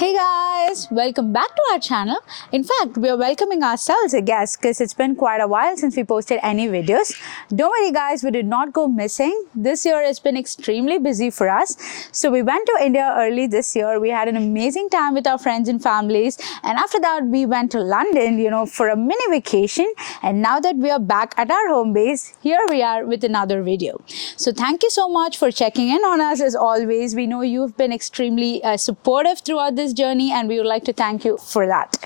Hey guys, welcome back to our channel. In fact, we are welcoming ourselves, I guess, because it's been quite a while since we posted any videos. Don't worry guys, we did not go missing. This year has been extremely busy for us. So we went to India early this year. We had an amazing time with our friends and families. And after that, we went to London, for a mini vacation. And now that we are back at our home base, here we are with another video. So thank you so much for checking in on us as always. We know you've been extremely supportive throughout this journey, and we would like to thank you for that.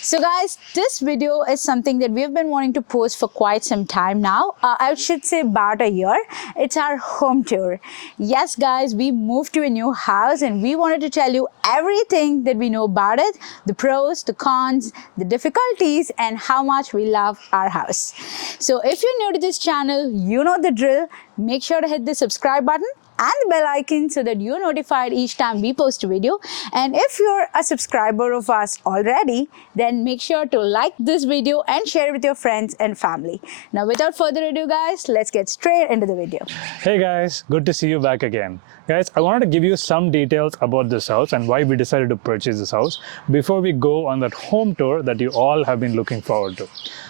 So guys, this video is something that we've been wanting to post for quite some time now. I should say about a year. It's our home tour. Yes guys, we moved to a new house and we wanted to tell you everything that we know about it, the pros, the cons, the difficulties, and how much we love our house. So if you're new to this channel, you know the drill. Make sure to hit the subscribe button and the bell icon so that you're notified each time we post a video. And if you're a subscriber of us already, then make sure to like this video and share it with your friends and family. Now without further ado guys, let's get straight into the video. Hey guys, good to see you back again. Guys, I wanted to give you some details about this house and why we decided to purchase this house before we go on that home tour that you all have been looking forward to.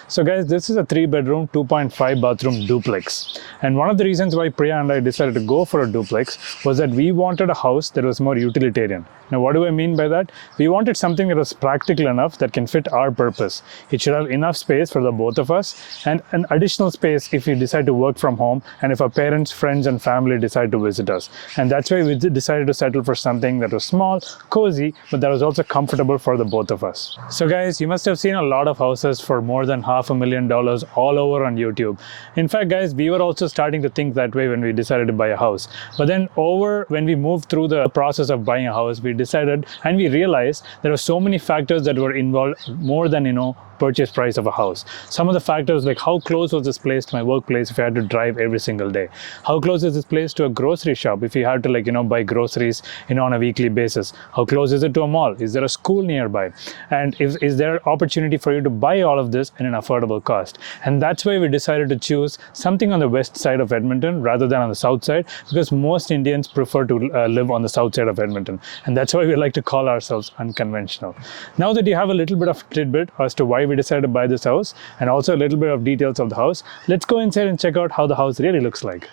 So guys, this is a 3-bedroom, 2.5 bathroom duplex. And one of the reasons why Priya and I decided to go for a duplex was that we wanted a house that was more utilitarian. Now, what do I mean by that? We wanted something that was practical enough that can fit our purpose. It should have enough space for the both of us and an additional space if we decide to work from home and if our parents, friends, and family decide to visit us. And that's why we decided to settle for something that was small, cozy, but that was also comfortable for the both of us. So guys, you must have seen a lot of houses for more than $500,000 all over on YouTube. In fact, guys, we were also starting to think that way when we decided to buy a house. But then when we moved through the process of buying a house, we decided and we realized there were so many factors that were involved more than, purchase price of a house. Some of the factors like how close was this place to my workplace if I had to drive every single day? How close is this place to a grocery shop if you had to buy groceries on a weekly basis? How close is it to a mall? Is there a school nearby? And is there opportunity for you to buy all of this in an affordable cost? And that's why we decided to choose something on the west side of Edmonton rather than on the south side, because most Indians prefer to live on the south side of Edmonton. And that's why we like to call ourselves unconventional. Now that you have a little bit of tidbit as to why we decided to buy this house and also a little bit of details of the house, let's go inside and check out how the house really looks like.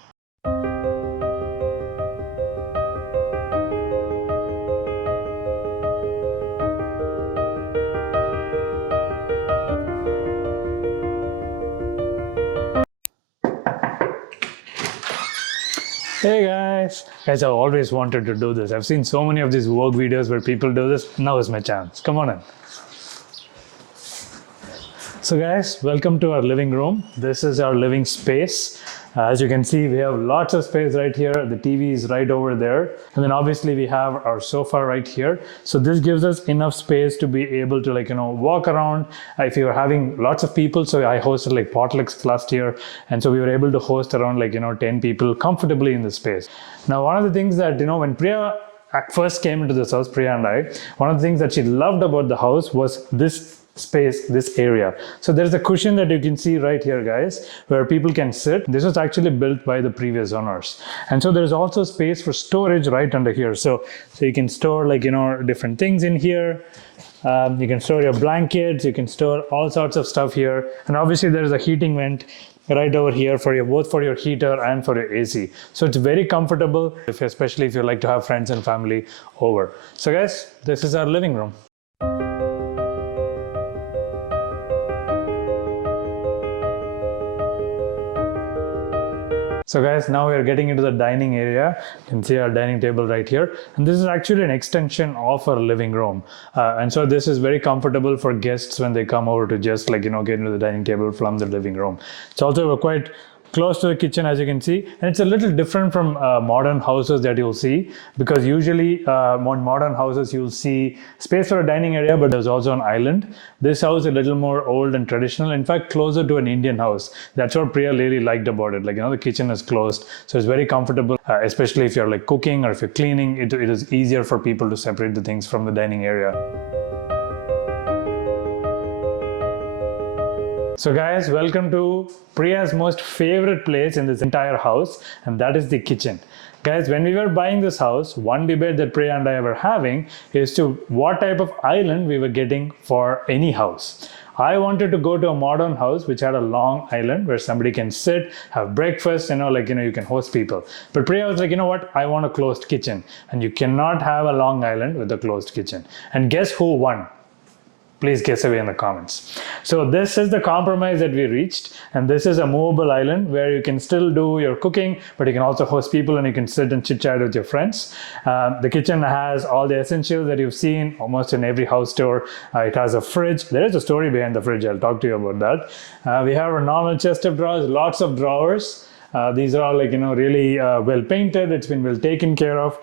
Hey guys, I've always wanted to do this. I've seen so many of these work videos where people do this. Now is my chance. Come on in. So guys, welcome to our living room. This is our living space. As you can see, we have lots of space right here. The TV is right over there. And then obviously we have our sofa right here. So this gives us enough space to be able to walk around. If you are having lots of people, so I hosted potlucks last year. And so we were able to host around 10 people comfortably in this space. Now, one of the things that, when Priya first came into this house, Priya and I, one of the things that she loved about the house was this space, this area. So there's a cushion that you can see right here, guys, where people can sit. This was actually built by the previous owners. And so there's also space for storage right under here. So you can store different things in here. You can store your blankets, you can store all sorts of stuff here. And obviously there's a heating vent right over here for both for your heater and for your AC. So it's very comfortable, especially if you like to have friends and family over. So guys, this is our living room. So guys, now we are getting into the dining area. You can see our dining table right here. And this is actually an extension of our living room. And so this is very comfortable for guests when they come over to just get into the dining table from the living room. It's also quite close to the kitchen, as you can see, and it's a little different from modern houses that you'll see, because usually on modern houses you'll see space for a dining area, but there's also an island. This house is a little more old and traditional, in fact closer to an Indian house. That's what Priya really liked about it. The kitchen is closed, so it's very comfortable, especially if you're cooking or if you're cleaning. It is easier for people to separate the things from the dining area. So guys, welcome to Priya's most favorite place in this entire house, and that is the kitchen. Guys, when we were buying this house, one debate that Priya and I were having is to what type of island we were getting for any house. I wanted to go to a modern house which had a long island where somebody can sit, have breakfast, you can host people. But Priya was like, you know what? I want a closed kitchen. And you cannot have a long island with a closed kitchen. And guess who won? Please guess away in the comments. So this is the compromise that we reached, and this is a movable island where you can still do your cooking, but you can also host people and you can sit and chit chat with your friends. The kitchen has all the essentials that you've seen almost in every house tour. It has a fridge. There is a story behind the fridge. I'll talk to you about that. We have a normal chest of drawers, lots of drawers. These are all really well painted. It's been well taken care of.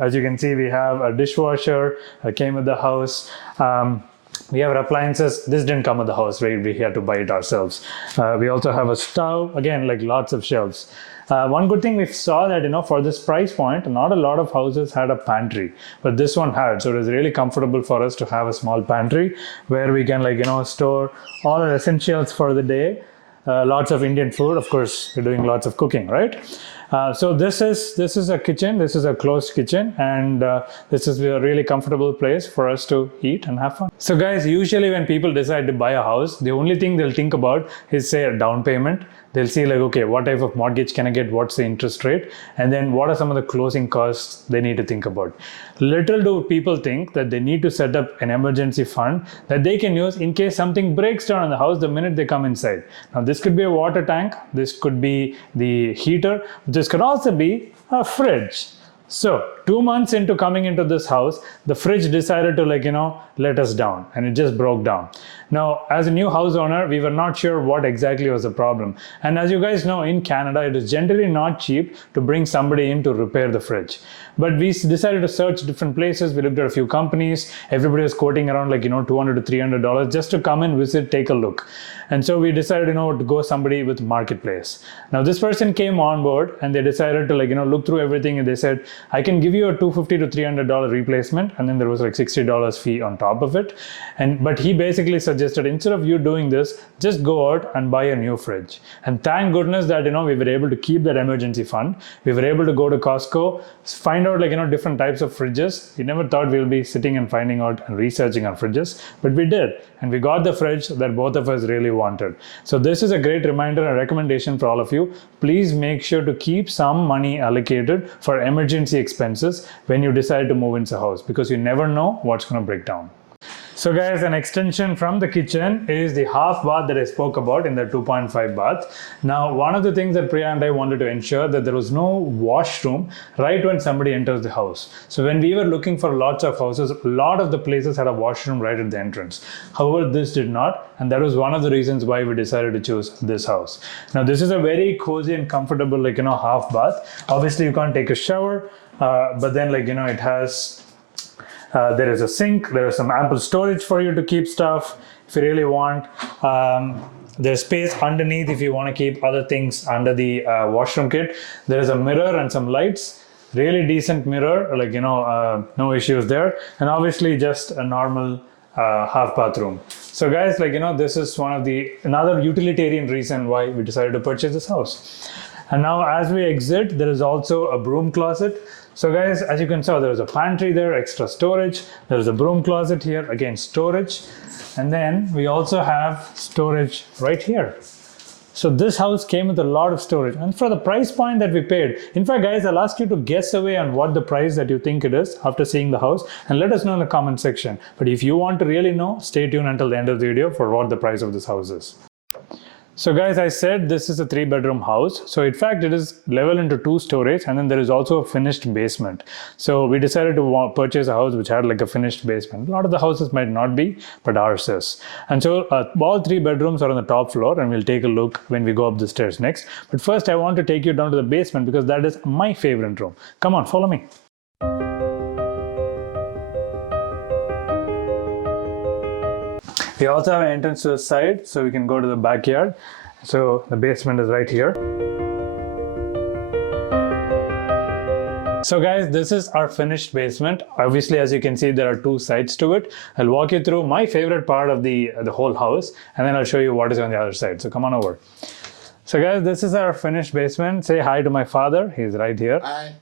As you can see, we have a dishwasher that came with the house. We have appliances. This didn't come with the house, right? We had to buy it ourselves. We also have a stove, again, like lots of shelves. One good thing we saw that, for this price point, not a lot of houses had a pantry, but this one had. So it was really comfortable for us to have a small pantry where we can store all our essentials for the day. Lots of Indian food. Of course, we're doing lots of cooking, right? So this is a kitchen. This is a closed kitchen, and this is a really comfortable place for us to eat and have fun. So guys, usually when people decide to buy a house, the only thing they'll think about is, say, a down payment. They'll see okay, what type of mortgage can I get? What's the interest rate? And then what are some of the closing costs they need to think about? Little do people think that they need to set up an emergency fund that they can use in case something breaks down in the house the minute they come inside. Now, this could be a water tank. This could be the heater. This could also be a fridge. So 2 months into coming into this house, the fridge decided to let us down, and it just broke down. Now, as a new house owner, we were not sure what exactly was the problem. And as you guys know, in Canada, it is generally not cheap to bring somebody in to repair the fridge. But we decided to search different places. We looked at a few companies. Everybody was quoting around $200 to $300 just to come and visit, take a look. And so we decided, to go somebody with Marketplace. Now, this person came on board and they decided to look through everything, and they said, I can give you a $250 to $300 replacement. And then there was $60 fee on top of it. But he basically suggested, instead of you doing this, just go out and buy a new fridge. And thank goodness that, we were able to keep that emergency fund. We were able to go to Costco, find out different types of fridges. We never thought we'll be sitting and finding out and researching on fridges, but we did. And we got the fridge that both of us really wanted. So this is a great reminder and recommendation for all of you. Please make sure to keep some money allocated for emergency expenses when you decide to move into a house, because you never know what's going to break down. So guys, an extension from the kitchen is the half bath that I spoke about in the 2.5 bath. Now, one of the things that Priya and I wanted to ensure that there was no washroom right when somebody enters the house. So when we were looking for lots of houses, a lot of the places had a washroom right at the entrance. However, this did not, and that was one of the reasons why we decided to choose this house. Now, this is a very cozy and comfortable half bath. Obviously, you can't take a shower, but then it has there is a sink, there is some ample storage for you to keep stuff if you really want. There's space underneath if you want to keep other things under the washroom kit. There is a mirror and some lights. Really decent mirror, no issues there. And obviously just a normal half bathroom. So guys, this is another utilitarian reason why we decided to purchase this house. And now as we exit, there is also a broom closet. So guys, as you can see, there is a pantry there, extra storage. There is a broom closet here, again, storage. And then we also have storage right here. So this house came with a lot of storage. And for the price point that we paid, in fact, guys, I'll ask you to guess away on what the price that you think it is after seeing the house, and let us know in the comment section. But if you want to really know, stay tuned until the end of the video for what the price of this house is. So guys, I said this is a 3-bedroom house. So in fact, it is level into 2 stories, and then there is also a finished basement. So we decided to purchase a house which had a finished basement. A lot of the houses might not be, but ours is. And so all 3 bedrooms are on the top floor, and we'll take a look when we go up the stairs next. But first, I want to take you down to the basement because that is my favorite room. Come on, follow me. We also have an entrance to the side, so we can go to the backyard. So the basement is right here. So guys, this is our finished basement. Obviously, as you can see, there are two sides to it. I'll walk you through my favorite part of the whole house, and then I'll show you what is on the other side. So come on over. So guys, this is our finished basement. Say hi to my father. He's right here. Hi.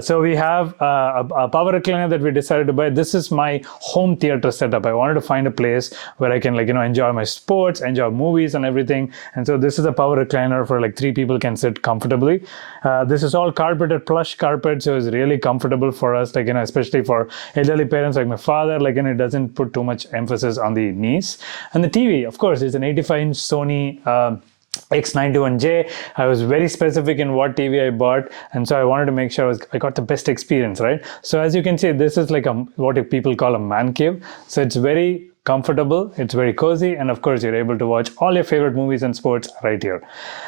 So we have a power recliner that we decided to buy. This is my home theater setup. I wanted to find a place where I can enjoy my sports, enjoy movies and everything. And so this is a power recliner for 3 people can sit comfortably. This is all carpeted, plush carpet, so it's really comfortable for us, especially for elderly parents like my father. It doesn't put too much emphasis on the knees. And the TV, of course, is an 85-inch Sony X91J. I was very specific in what TV I bought, and so I wanted to make sure I got the best experience, right? So as you can see, this is what people call a man cave. So it's very comfortable, it's very cozy, and of course you're able to watch all your favorite movies and sports right here.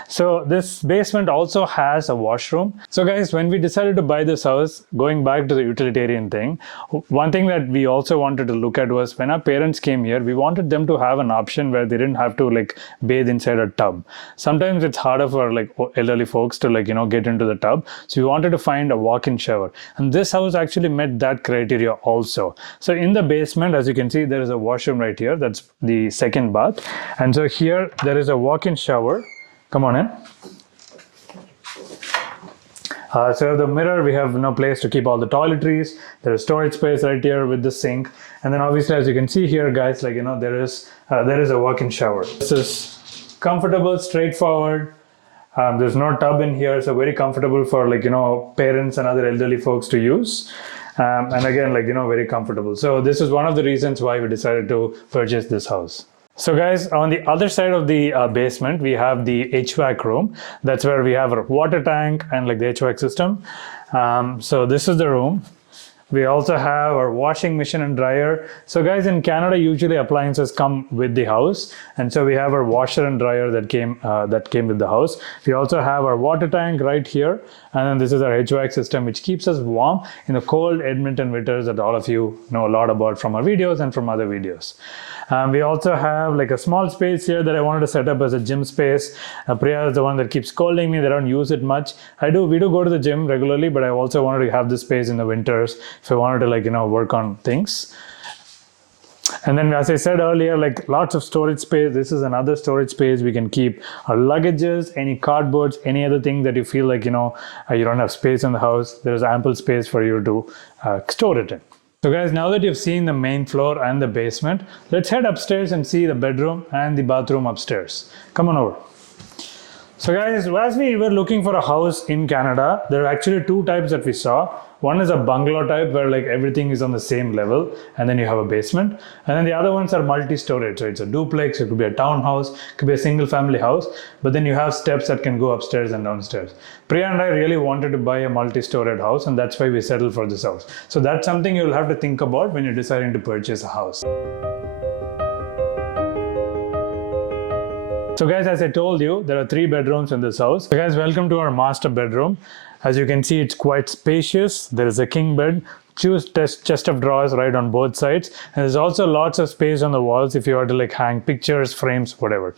So this basement also has a washroom. So guys, when we decided to buy this house, going back to the utilitarian thing, one thing that we also wanted to look at was when our parents came here, we wanted them to have an option where they didn't have to bathe inside a tub. Sometimes it's harder for elderly folks to get into the tub. So we wanted to find a walk-in shower, and this house actually met that criteria also. So in the basement, as you can see, there is a washroom right here. That's the second bath. And so here there is a walk-in shower. Come on in. So the mirror, we have no place to keep all the toiletries. There is storage space right here with the sink. And then obviously, as you can see here, guys, there is a walk-in shower. This is comfortable, straightforward. There's no tub in here, so very comfortable for parents and other elderly folks to use. And again, very comfortable. So this is one of the reasons why we decided to purchase this house. So guys, on the other side of the basement, we have the HVAC room. That's where we have our water tank and the HVAC system. So this is the room. We also have our washing machine and dryer. So guys, in Canada, usually appliances come with the house. And so we have our washer and dryer that came with the house. We also have our water tank right here. And then this is our HVAC system, which keeps us warm in the cold Edmonton winters that all of you know a lot about from our videos and from other videos. We also have a small space here that I wanted to set up as a gym space. Priya is the one that keeps scolding me that I don't use it much. We do go to the gym regularly, but I also wanted to have this space in the winters if I wanted to work on things. And then, as I said earlier, lots of storage space. This is another storage space. We can keep our luggages, any cardboards, any other thing that you feel you don't have space in the house. There's ample space for you to store it in. So guys, now that you've seen the main floor and the basement, let's head upstairs and see the bedroom and the bathroom upstairs. Come on over. So guys, as we were looking for a house in Canada, there are actually two types that we saw. One is a bungalow type where everything is on the same level and then you have a basement. And then the other ones are multi-storage. So it's a duplex, it could be a townhouse, it could be a single family house, but then you have steps that can go upstairs and downstairs. Priya and I really wanted to buy a multi-storage house, and that's why we settled for this house. So that's something you'll have to think about when you're deciding to purchase a house. So guys, as I told you, there are 3 bedrooms in this house. So guys, welcome to our master bedroom. As you can see, it's quite spacious. There is a king bed, chest of drawers right on both sides, and there's also lots of space on the walls if you were to hang pictures, frames, whatever.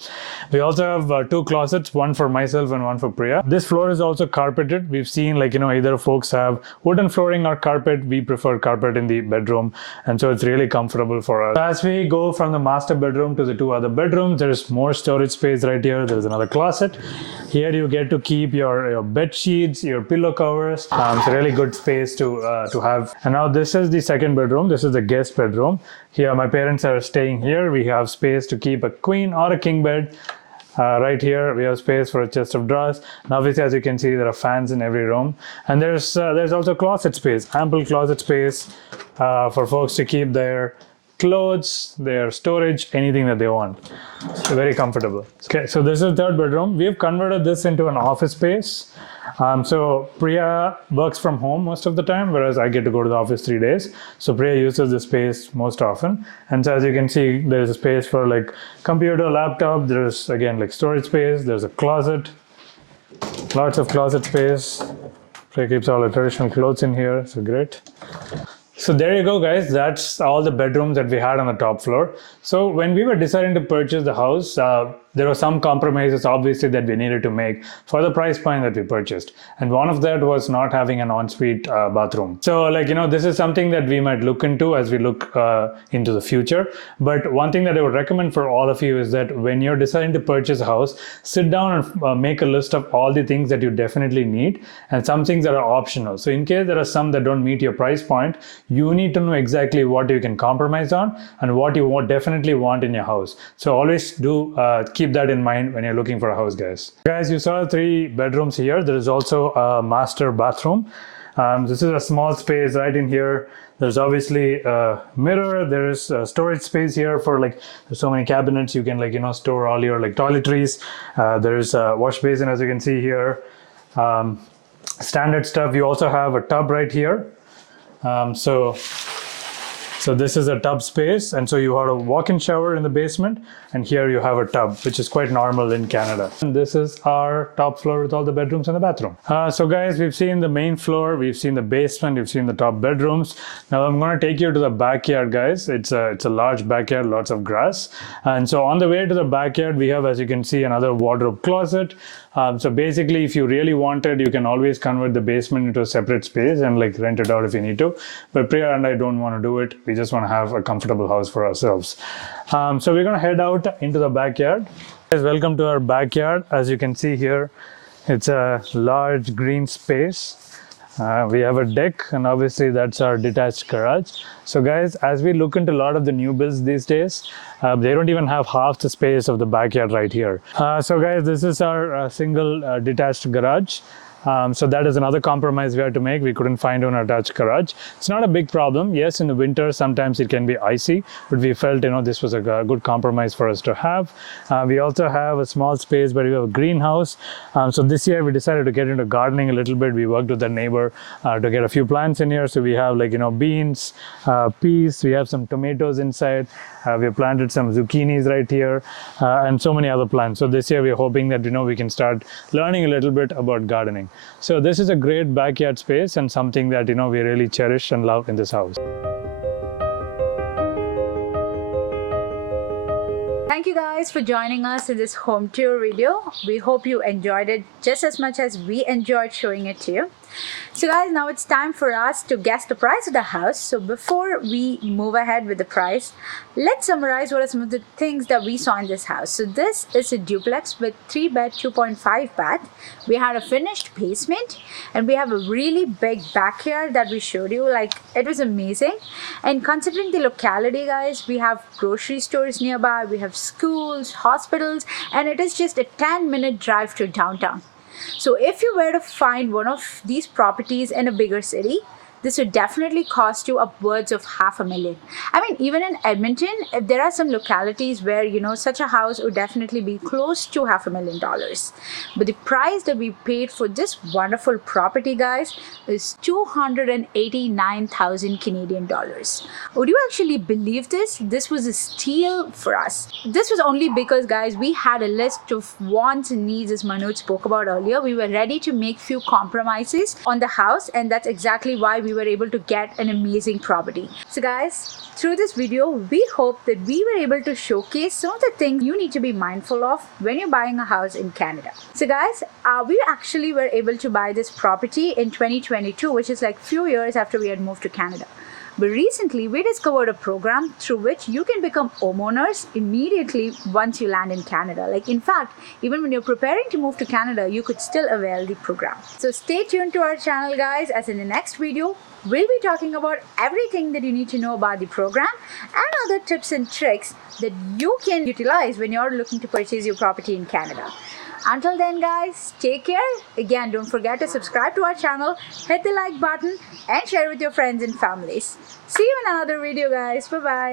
We also have 2 closets, one for myself and one for Priya. This floor is also carpeted. We've seen either folks have wooden flooring or carpet. We prefer carpet in the bedroom, and so it's really comfortable for us. As we go from the master bedroom to the 2 other bedrooms, there's more storage space right here. There's another closet. Here you get to keep your bed sheets, your pillow covers. It's a really good space to have. And now this is the second bedroom. This is the guest bedroom. Here my parents are staying here. We have space to keep a queen or a king bed. Right here we have space for a chest of drawers. And obviously, as you can see, there are fans in every room. And there's also closet space, ample closet space for folks to keep their clothes, their storage, anything that they want. So very comfortable. Okay, so this is the third bedroom. We have converted this into an office space. So Priya works from home most of the time, whereas I get to go to the office 3 days. So Priya uses the space most often. And so as you can see, there's a space for computer, laptop. There's again storage space. There's a closet, lots of closet space. Priya keeps all the traditional clothes in here. So great. So there you go, guys. That's all the bedrooms that we had on the top floor. So when we were deciding to purchase the house, there were some compromises obviously that we needed to make for the price point that we purchased. And one of that was not having an ensuite bathroom. So like, this is something that we might look into as we look into the future. But one thing that I would recommend for all of you is that when you're deciding to purchase a house, sit down and make a list of all the things that you definitely need and some things that are optional. So in case there are some that don't meet your price point, you need to know exactly what you can compromise on and what you definitely want in your house. So always do keep that in mind when you're looking for a house, guys. Guys, you saw 3 bedrooms here. There is also a master bathroom. This is a small space right in here. There's obviously a mirror. There is a storage space here for like, there's so many cabinets you can like, store all your like toiletries. There is a wash basin, as you can see here. Standard stuff. You also have a tub right here. So this is a tub space, and so you have a walk-in shower in the basement, and here you have a tub, which is quite normal in Canada. And this is our top floor with all the bedrooms and the bathroom. So guys, we've seen the main floor, we've seen the basement, we've seen the top bedrooms. Now I'm going to take you to the backyard, guys. It's a large backyard, lots of grass. And so on the way to the backyard, we have, as you can see, another wardrobe closet. So basically, if you really wanted, you can always convert the basement into a separate space and like rent it out if you need to. But Priya and I don't want to do it. We just want to have a comfortable house for ourselves. So we're going to head out into the backyard. Guys, welcome to our backyard. As you can see here, it's a large green space. We have a deck, and obviously that's our detached garage. So guys, as we look into a lot of the new builds these days, they don't even have half the space of the backyard right here. So guys, this is our single detached garage. So that is another compromise we had to make. We couldn't find an attached garage. It's not a big problem. Yes, in the winter, sometimes it can be icy, but we felt, this was a good compromise for us to have. We also have a small space where we have a greenhouse. So this year we decided to get into gardening a little bit. We worked with the neighbor to get a few plants in here. So we have like, beans, peas, we have some tomatoes inside. We have planted some zucchinis right here and so many other plants. So this year we're hoping that, we can start learning a little bit about gardening. So this is a great backyard space and something that, we really cherish and love in this house. Thank you guys for joining us in this home tour video. We hope you enjoyed it just as much as we enjoyed showing it to you. So guys, now it's time for us to guess the price of the house. So before we move ahead with the price, let's summarize what are some of the things that we saw in this house. So this is a duplex with 3-bed, 2.5 bath. We had a finished basement, and we have a really big backyard that we showed you. Like, it was amazing. And considering the locality, guys, we have grocery stores nearby, we have schools, hospitals, and it is just a 10-minute drive to downtown. So if you were to find one of these properties in a bigger city, this would definitely cost you upwards of $500,000. I mean, even in Edmonton, there are some localities where, such a house would definitely be close to $500,000. But the price that we paid for this wonderful property, guys, is 289,000 Canadian dollars. Would you actually believe this? This was a steal for us. This was only because, guys, we had a list of wants and needs, as Manoj spoke about earlier. We were ready to make few compromises on the house, and that's exactly why we were able to get an amazing property. So guys, through this video, we hope that we were able to showcase some of the things you need to be mindful of when you're buying a house in Canada. So guys, we actually were able to buy this property in 2022, which is like few years after we had moved to Canada. But recently, we discovered a program through which you can become homeowners immediately once you land in Canada. Like, in fact, even when you're preparing to move to Canada, you could still avail the program. So stay tuned to our channel, guys, as in the next video, we'll be talking about everything that you need to know about the program and other tips and tricks that you can utilize when you're looking to purchase your property in Canada. Until then, guys, take care. Again, don't forget to subscribe to our channel, hit the like button, and share with your friends and families. See you in another video, guys. Bye-bye.